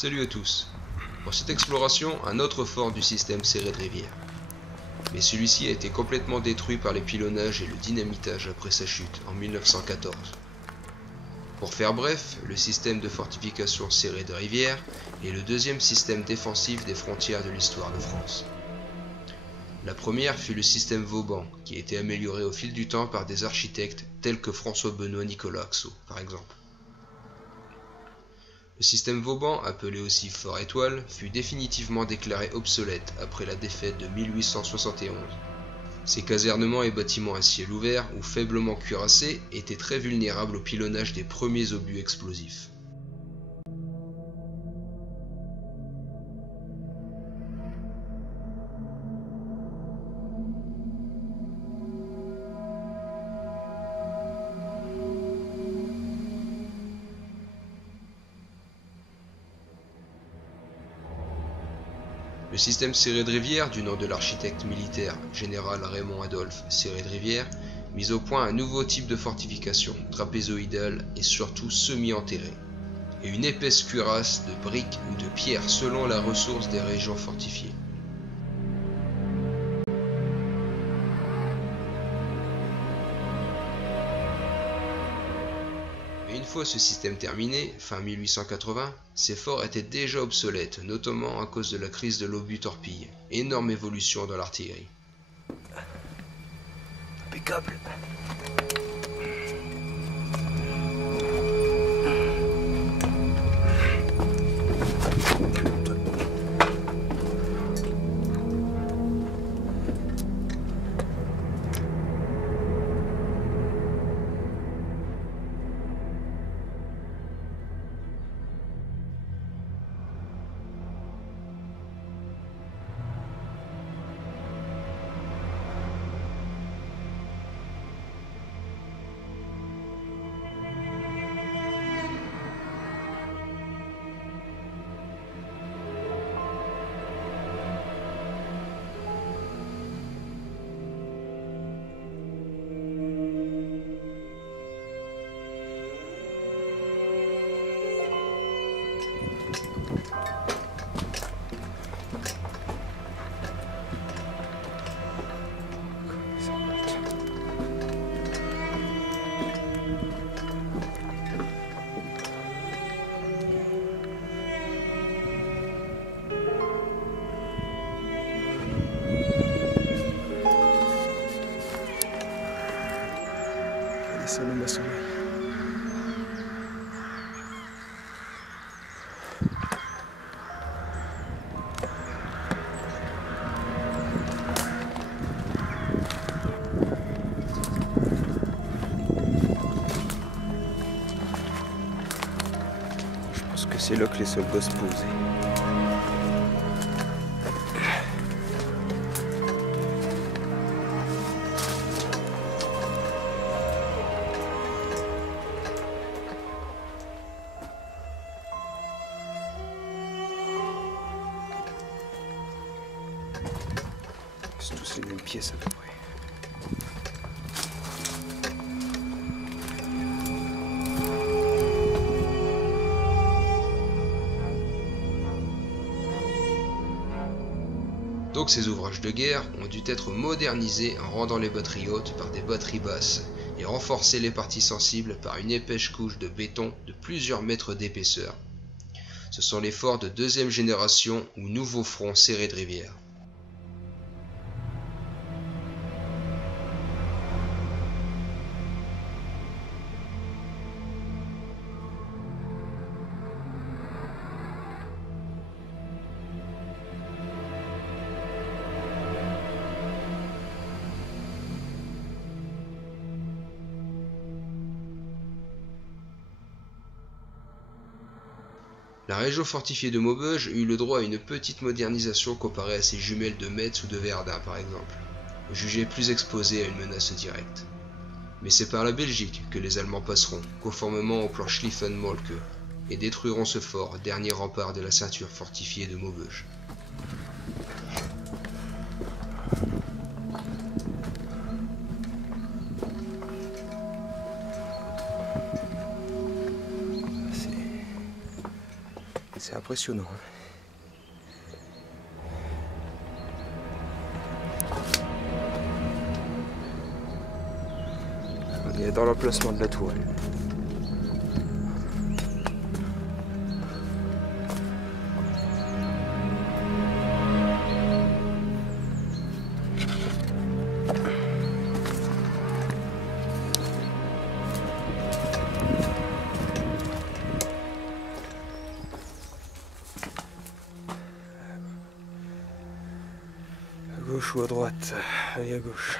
Salut à tous. Pour cette exploration, un autre fort du système serré de rivière. Mais celui-ci a été complètement détruit par les pilonnages et le dynamitage après sa chute en 1914. Pour faire bref, le système de fortification serré de rivière est le deuxième système défensif des frontières de l'histoire de France. La première fut le système Vauban, qui a été amélioré au fil du temps par des architectes tels que François-Benoît Nicolas Axo, par exemple. Le système Vauban, appelé aussi Fort Étoile, fut définitivement déclaré obsolète après la défaite de 1871. Ses casernements et bâtiments à ciel ouvert ou faiblement cuirassés étaient très vulnérables au pilonnage des premiers obus explosifs. Le système serré de rivière, du nom de l'architecte militaire général Raymond Adolphe Serré de Rivière, mit au point un nouveau type de fortification, trapézoïdale et surtout semi-enterrée, et une épaisse cuirasse de briques ou de pierres selon la ressource des régions fortifiées. Mais une fois ce système terminé, fin 1880, ces forts étaient déjà obsolètes, notamment à cause de la crise de l'obus torpille. Énorme évolution dans l'artillerie. Impeccable. Ça le met sommeil. Je pense que c'est là que les soldats se posaient. C'est tous les mêmes pièces à peu près. Donc ces ouvrages de guerre ont dû être modernisés en rendant les batteries hautes par des batteries basses et renforcer les parties sensibles par une épaisse couche de béton de plusieurs mètres d'épaisseur. Ce sont les forts de deuxième génération ou nouveaux fronts serrés de rivière. La région fortifiée de Maubeuge eut le droit à une petite modernisation comparée à ses jumelles de Metz ou de Verdun par exemple, jugées plus exposées à une menace directe. Mais c'est par la Belgique que les Allemands passeront, conformément au plan Schlieffen-Moltke, et détruiront ce fort, dernier rempart de la ceinture fortifiée de Maubeuge. impressionnant. On est dans l'emplacement de la tourelle. À gauche ou à droite? Allez, à gauche.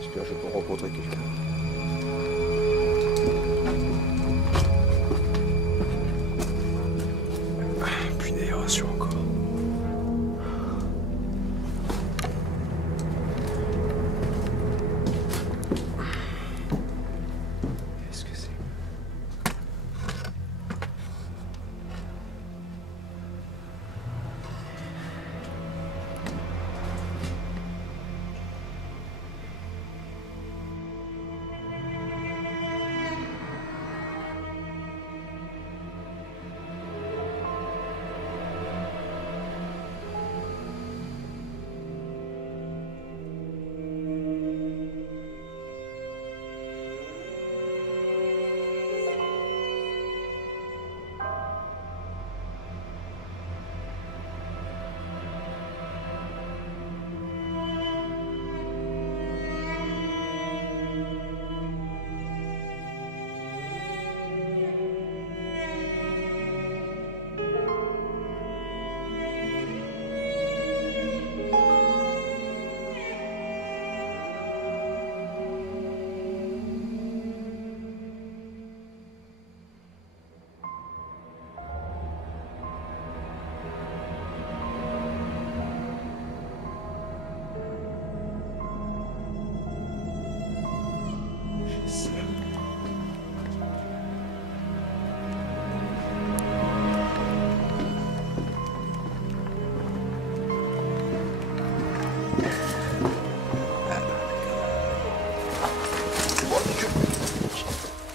J'espère que je peux rencontrer quelqu'un. Puis d'aération encore. Qu'est-ce que c'est?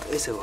Et c'est bon.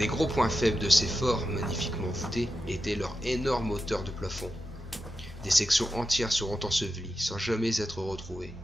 Les gros points faibles de ces forts magnifiquement voûtés étaient leur énorme hauteur de plafond. Des sections entières seront ensevelies, sans jamais être retrouvées.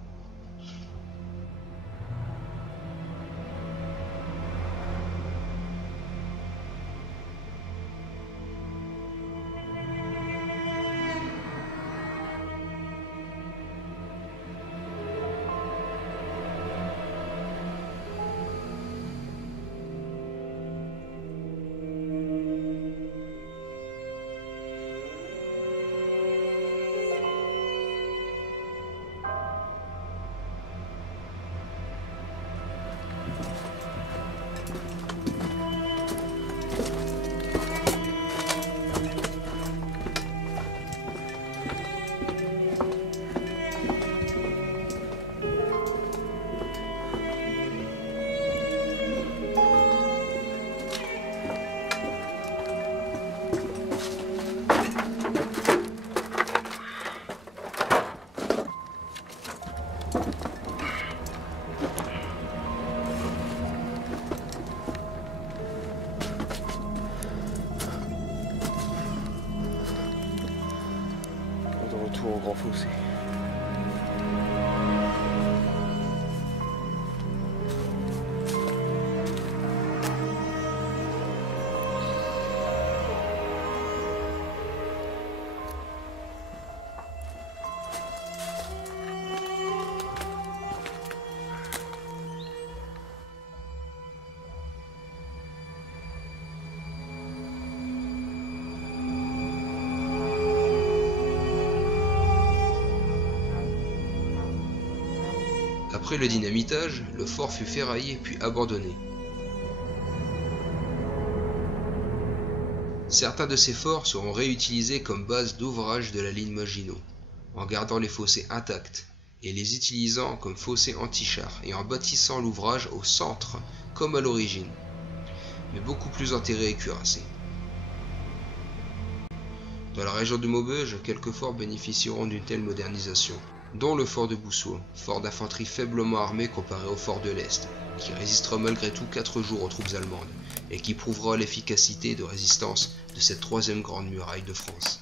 De retour au Grand Fossé. Après le dynamitage, le fort fut ferraillé puis abandonné. Certains de ces forts seront réutilisés comme base d'ouvrage de la ligne Maginot, en gardant les fossés intacts et les utilisant comme fossés anti-chars et en bâtissant l'ouvrage au centre comme à l'origine, mais beaucoup plus enterré et cuirassé. Dans la région de Maubeuge, quelques forts bénéficieront d'une telle modernisation, dont le fort de Bousseau, fort d'infanterie faiblement armé comparé au fort de l'Est, qui résistera malgré tout 4 jours aux troupes allemandes, et qui prouvera l'efficacité de résistance de cette troisième grande muraille de France.